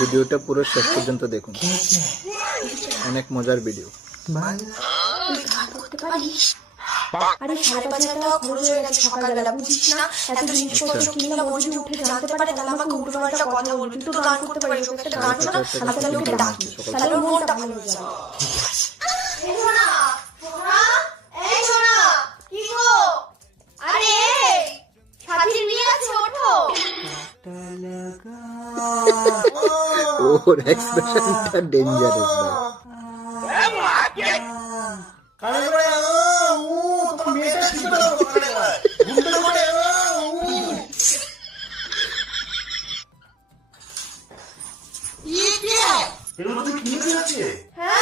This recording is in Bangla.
ভিডিওটা পুরো শেষ পর্যন্ত দেখুন, অনেক মজার ভিডিও। আরে 5,500 টাকা খরচ হয়ে গেছে সকালবেলা, বুঝিস না? এত জিনিসপত্র কিনলাম, ও যদি উঠে জানতে পারে তাহলে আমাকে উল্টো পাল্টা কথা বলবে। তুই তো গান করতে পারিস, ওকে একটা গান শোনা, আমি তাহলে ওকে ডাকি, তাহলে ওর মনটা ভালো হয়ে যাবে। এই শোনা, শোনা, এই শোনা, কি গো? আরে সাথীর বিয়ে আছে, ওঠো। ওর এক্সপ্রেশনটা ডেঞ্জারাস ভাই। হ্যাঁ